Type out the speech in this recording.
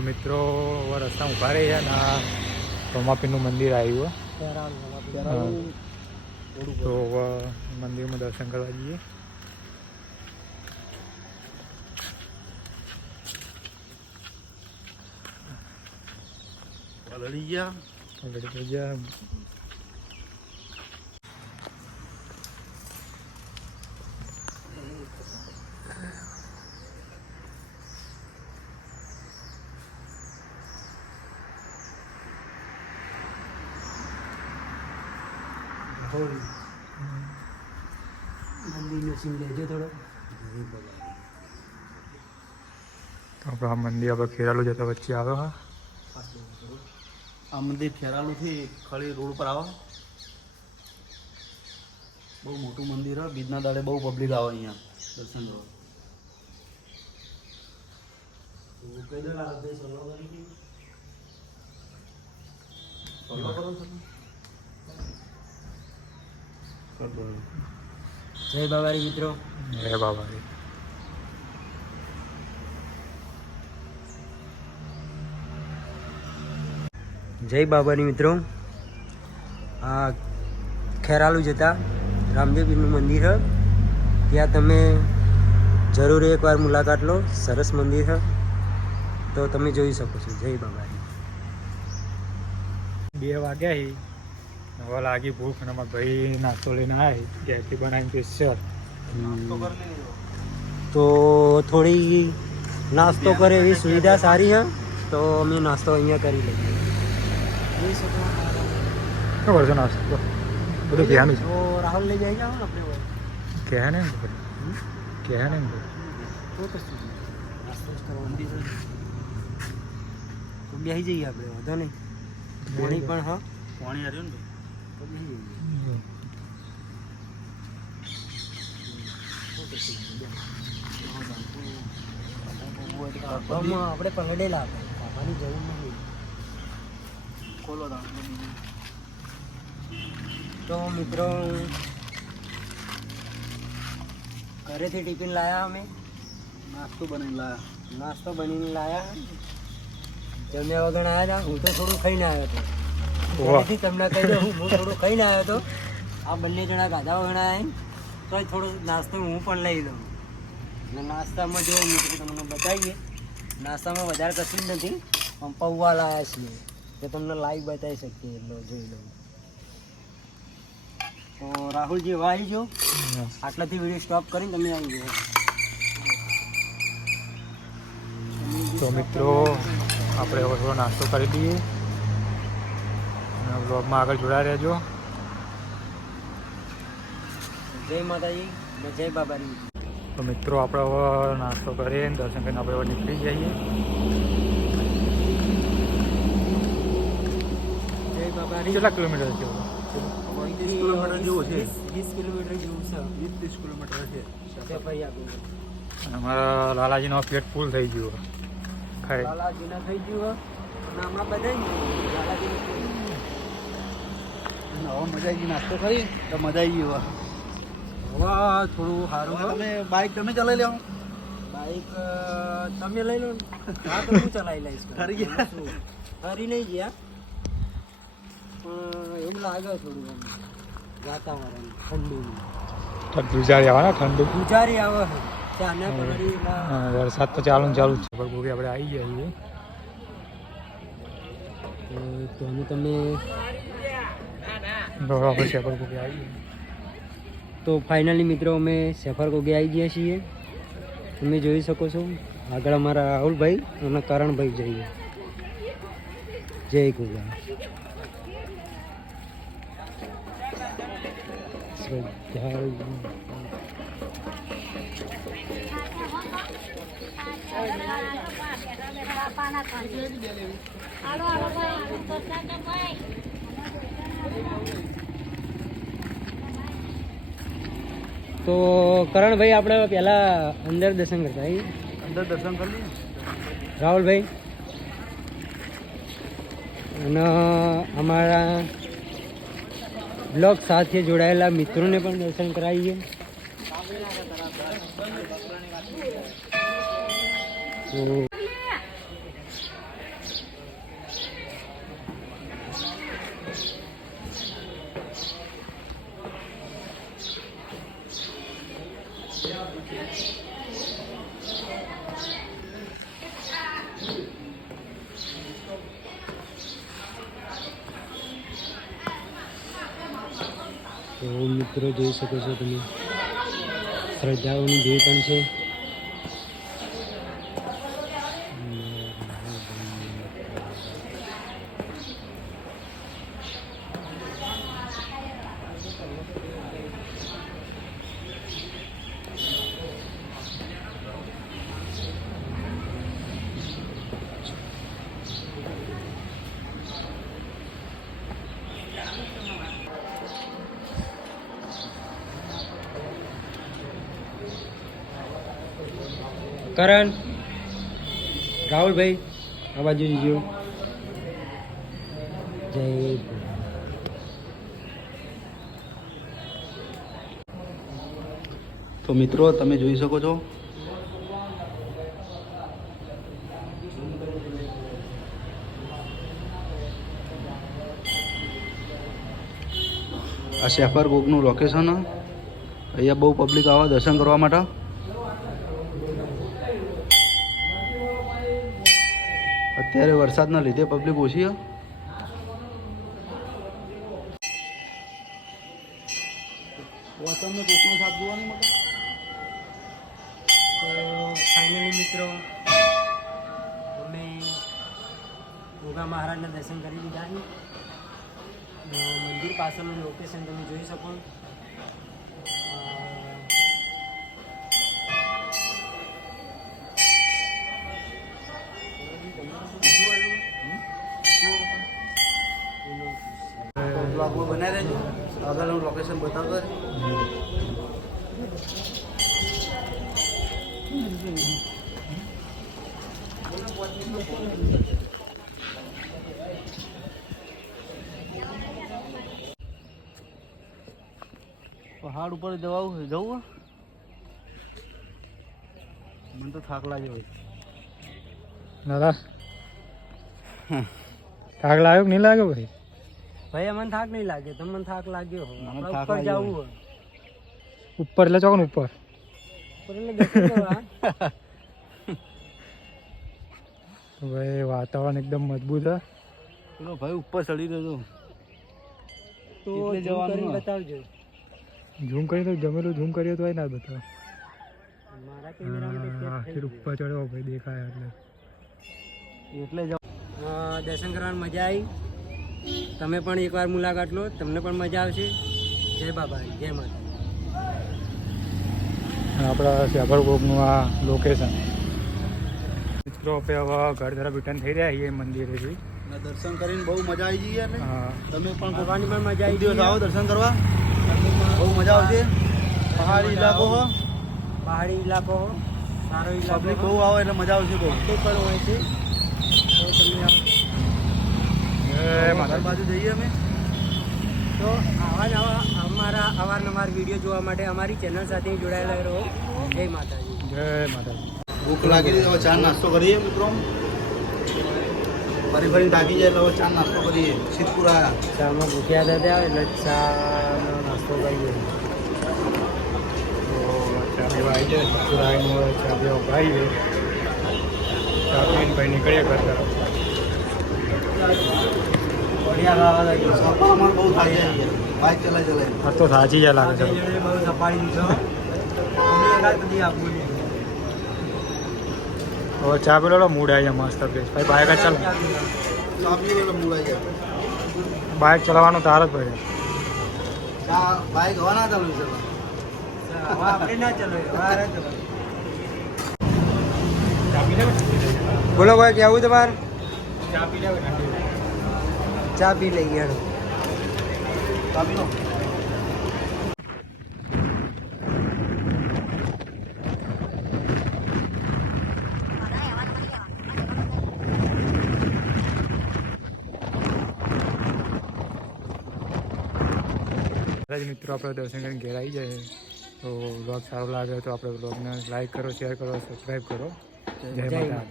તો મિત્રો હવે રસ્તા ઊભા રહી છે ને આ રોમાપીરનું મંદિર આવ્યું તો હવે મંદિરમાં દર્શન કરવા જઈએ. લડી ગયા મંદિરનો સીન લેજો થોડો. આપણા મંદિર આપણે ખેરાલુ જતા વચ્ચે આવ્યો હા. આ મંદિર ખેરાલુથી ખળી રોડ પર આવો. બહુ મોટું મંદિર હોય. બીજના દાડે બહુ પબ્લિક આવે અહીંયા દર્શન કરવા. જય બાબારી મિત્રો. જય બાબારી. જય બાબાની મિત્રો. આ ખેરાલુ જતા રામદેવપીરનું મંદિર છે. ત્યાં તમે જરૂર એકવાર મુલાકાત લો. સરસ મંદિર છે તો તમે જોઈ શકો છો. જય બાબારી. 2 વાગ્યા હી હવે લાગી ભૂખ ને મારા ભાઈ નાસ્તો લઈને આવી ગેસથી બનાવીને સ્પેશિયલ. તો થોડી નાસ્તો કરે એવી સુવિધા સારી છે તો અમે નાસ્તો અહીંયા કરી લઈએ. શું કરશો નાસ્તો બધું કહેવાનું છે. તો રાહુલ લઈ જાય જાઓ ને આપણે કહે ને કહે ને તો કશું નાસ્તો જ કરવાનો. તો બેસી જઈએ આપણે, વાંધો નહીં. પાણી પણ હા પાણી આવ્યું ને તો બેસી જઈએ. આપણે પલડેલા ખાવાની જરૂર નથી. ખોલો તો મિત્રો ઘરેથી ટિફિન લાયા અમે. નાસ્તો બનાવી લાયા. નાસ્તો બનીને લાયા. જમ્યા વગર આવ્યા હતા. હું તો થોડું ખાઈને આવ્યો હતો. ઘરેથી તમને કહી દઉં હું થોડું ખાઈને આવ્યો હતો. આ બંને જણા ગાધા વગર આવ્યા તો થોડો નાસ્તો હું પણ લઈ લઉં. અને નાસ્તામાં જો મિત્રો તમને બતાવીએ, નાસ્તામાં વધારે કશું જ નથી. પણ પૌવા લાયા છીએ તો તમને લાઈવ બતાવી શકીએ. એટલો જોઈ લઉં. તો રાહુલજી હવે આવી જાઓ. આટલાથી વિડીયો સ્ટોપ કરીને તમે આવી જાઓ. તો મિત્રો આપણે હવે થોડો નાસ્તો કરી દઈએ અને બ્લોગમાં આગળ જોડાઈ રહેજો. જય માતાજી અને જય બાબારી. તો મિત્રો આપણે હવે નાસ્તો કરીએ દર્શન કરીને આપણે હવે નીકળી જઈએ. જય બાબારી. કેટલા કિલોમીટર છે? 30 કિલોમીટર જેવું છે. 20 કિલોમીટર જેવું છે. 20-30 કિલોમીટર છે. ભાઈ આપણું અમારા લાલાજીનો પેટ ફૂલ થઈ ગયું ખાઈ. લાલાજીના થઈ ગયું અને હમણાં બધા લાલાજીને હવે મજા આવી ગઈ. નાસ્તો કરી તો મજા આવી ગઈ. હવે થોડું સારું. તમે બાઇક તમે ચલાવી લેવો. બાઈક તમે લઈ લો ને. હા તો હું ચલાવી લઈશ. ફરી ગયા? ફરી નહીં ગયા પણ એવું લાગે થોડું આમ વાતાવરણ ઠંડીનું. ગુજારી આવવાના ઠંડુ ગુજારી આવે છે ચાને પલડી. વરસાદ તો ચાલુ જ છે. ગોગી આપણે આવી ગયા છીએ. તો અમે તમે આપણે શેપર ગોગી આવી ગયા. તો ફાઇનલી મિત્રો અમે સેફર ગોગે આવી ગયા છીએ. તમે જોઈ શકો છો આગળ અમારા રાહુલભાઈ અને કરણભાઈ જઈએ. જય ગોગા. તો કરણભાઈ આપણે પહેલા અંદર દર્શન કરતા આવીએ. અંદર દર્શન કરી લઈએ. રાહુલભાઈ અને અમારા બ્લોગ સાથે જોડાયેલા મિત્રોને પણ દર્શન કરાવીએ. તો તો મિત્રો જોઈ શકો છો તમે, શ્રદ્ધાળુઓની ભીડ પણ છે. કરણ, રાહુલભાઈ આ બાજુ જજો. જય તો મિત્રો તમે જોઈ શકો છો આ શેફર ગોગનું લોકેશન. અહીંયા બહુ પબ્લિક આવે દર્શન કરવા માટે. અત્યારે વરસાદના લીધે પબ્લિક ઓછી છે. ફાઇનલી મિત્રો અમે ગોગા મહારાજના દર્શન કરી લીધા છે. મંદિર પાછળનું લોકેશન તમે જોઈ શકો. બ્લોગમાં બનાવી દેજો, આગળનું લોકેશન બતાવતો. પહાડ ઉપર જવું મને તો થાક લાગ્યો. દાદા થાક લાગ્યો કે નહીં લાગ્યો ભાઈ? ભાઈ અમને થાક નહીં લાગે, તમને થાક લાગ્યો હોય. મને આપણે થાક ઉપર લાગ્યો. જવું હોય. ઉપર એટલે ચોકન ઉપર. ઉપર એટલે બેસી જવા. ભાઈ વાતાવરણ એકદમ મજબૂત છે. પેલો ભાઈ ઉપર ચડી રહ્યો તો એટલે zoom જવાનું કરીને હોય. બતાવજો. ઝૂમ કરી તો જમેલું ઝૂમ કર્યો તો ના બતાવ. મારા કેમેરામાં તો હા ફિર ઉપર ચડ્યો ભાઈ દેખાય એટલે. એટલે દર્શન કરવાની મજા આવી. તમે પણ એકવાર મુલાકાત લો, તમને પણ મજા આવશે. જય બાબા, જય માતા. આપણા શેફર ગોગનું આ લોકેશન. મિત્રો આપણે હવે ઘર તરફ રિટર્ન થઈ રહ્યા છીએ મંદિરેથી. દર્શન કરીને બહુ મજા આવી ગઈ યાર. હા તમે પણ આવવાની પણ મજા એક આવી દિવસ આવો દર્શન કરવા, બહુ મજા આવશે. પહાડી ઇલાકો હો, પહાડી ઇલાકો સારો ઇલાકો પબ્લિક બહુ આવે એટલે મજા આવશે બહુ. તે પણ હોય છે. તો તમને જય માતા. ઘર બાજુ જઈએ અમે. તો આવા જ અમારા અવારનવાર વિડીયો જોવા માટે અમારી ચેનલ સાથે જોડાયેલા રહો. જય માતાજી. જય માતાજી. ભૂખ લાગી હતી, હવે ચા નાસ્તો કરીએ મિત્રો. ફરી ફરી થાકી જાય એટલે હવે ચા નાસ્તો કરીએ. સિદ્ધપુરા ચામાં ભૂખ્યા હતા એટલે ચાનો નાસ્તો કરીએ. તો ચા પીવા આવી જાય સુરાઈનું ચા પીવા ભાઈ છે. ચા પીને ભાઈ નીકળીએ ઘર તરફ. બઢિયા ખાવા લાગ્યો. સફર અમારે બહુ થાકી જાય બાઇક ચલાવી ચલાવી. આ તો સાચી જ લાગે છે. બહુ સફાળી દીધો. બધી આપવું નહીં. હવે ચા પીલો મૂડ આવી જાય મસ્ત પ્લેસ. ભાઈ બાઇક જ ચાલ. ચા પીએ એટલે મૂળાઈ જાય. બાઇક ચલાવવાનું તાર જ ભાઈ. ચા બાઇક હવા ના ચાલુ છે. આપણે ના ચલો. બોલો ભાઈ કેવું તમારે? ચા પી લઈએ. ચા પી લો. મિત્રો આપણે દર્શન કરીને ઘેર આવી જાય. તો વ્લોગ સારો લાગે તો આપણે વ્લોગને લાઈક કરો, શેર કરો, સબસ્ક્રાઈબ કરો. જય માતા.